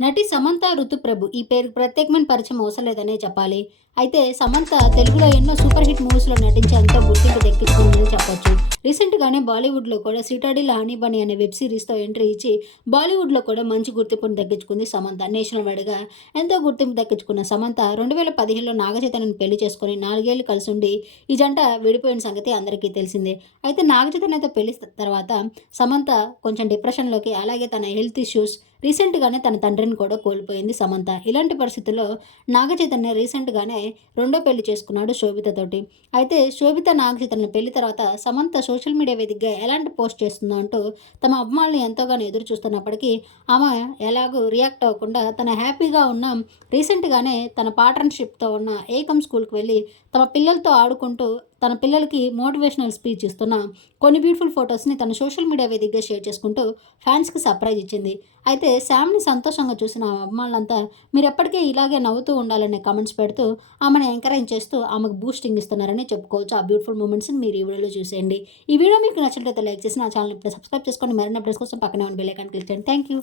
నటి సమంత ఋతుప్రభు ఈ పేరు ప్రత్యేకమైన పరిచయం అవసరలేదనే చెప్పాలి. అయితే సమంత తెలుగులో ఎన్నో సూపర్ హిట్ మూవీస్లో నటించి ఎంతో గుర్తింపు దక్కించుకుందని చెప్పొచ్చు. రీసెంట్గానే బాలీవుడ్లో కూడా సిటాడిల్ హనీ బనీ అనే వెబ్ సిరీస్తో ఎంట్రీ ఇచ్చి బాలీవుడ్లో కూడా మంచి గుర్తింపును దక్కించుకుంది సమంత. నేషనల్ వైడ్గా ఎంతో గుర్తింపు దక్కించుకున్న సమంత రెండు వేల పదిహేనులో నాగచైతన్యను పెళ్ళి చేసుకుని నాలుగేళ్ళు కలిసి ఉండి ఈ జంట విడిపోయిన సంగతి అందరికీ తెలిసిందే. అయితే నాగచైతన్యతో పెళ్ళి తర్వాత సమంత కొంచెం డిప్రెషన్లోకి అలాగే తన హెల్త్ ఇష్యూస్ రీసెంట్గానే తన తండ్రిని కూడా కోల్పోయింది సమంత. ఇలాంటి పరిస్థితుల్లో నాగచైతన్య రీసెంట్గానే రెండో పెళ్ళి చేసుకున్నాడు శోభితతోటి అయితే శోభిత నాగచైతన్య పెళ్ళి తర్వాత సమంత సోషల్ మీడియా వేదికగా ఎలాంటి పోస్ట్ చేస్తుందో అంటూ తమ అభిమానులు ఎంతోగానో ఎదురు చూస్తున్నప్పటికీ ఆమె ఎలాగూ రియాక్ట్ అవ్వకుండా తన హ్యాపీగా ఉన్న రీసెంట్గానే తన పార్ట్నర్షిప్తో ఉన్న ఏకం స్కూల్కి వెళ్ళి తమ పిల్లలతో ఆడుకుంటూ తన పిల్లలకి మోటివేషనల్ స్పీచ్ ఇస్తున్న కొన్ని బ్యూటిఫుల్ ఫొటోస్ని తన సోషల్ మీడియా వేదికగా షేర్ చేసుకుంటూ ఫ్యాన్స్కి సర్ప్రైజ్ ఇచ్చింది. అయితే శామ్ని సంతోషంగా చూసిన అమ్మాళ్ళంతా అభిమానులంతా మీరు ఎప్పటికే ఇలాగే నవ్వుతూ ఉండాలనే కమెంట్స్ పెడుతూ ఆమెను ఎంకరేజ్ చేస్తూ ఆమెకు బూస్టింగ్ ఇస్తున్నారని చెప్పుకోవచ్చు. ఆ బ్యూటిఫుల్ మూమెంట్స్ని మీరు ఈ వీడియోలో చూసేయండి. ఈ వీడియో మీకు నచ్చినట్లయితే లైక్ చేసి నా ఛానల్ ఇప్పుడు సబ్స్క్రైబ్ చేసుకొని మరిన్ని అప్డేట్స్ కోసం పక్కనే ఉన్న బెల్ ఐకాన్ క్లిక్ చేయండి. Thank you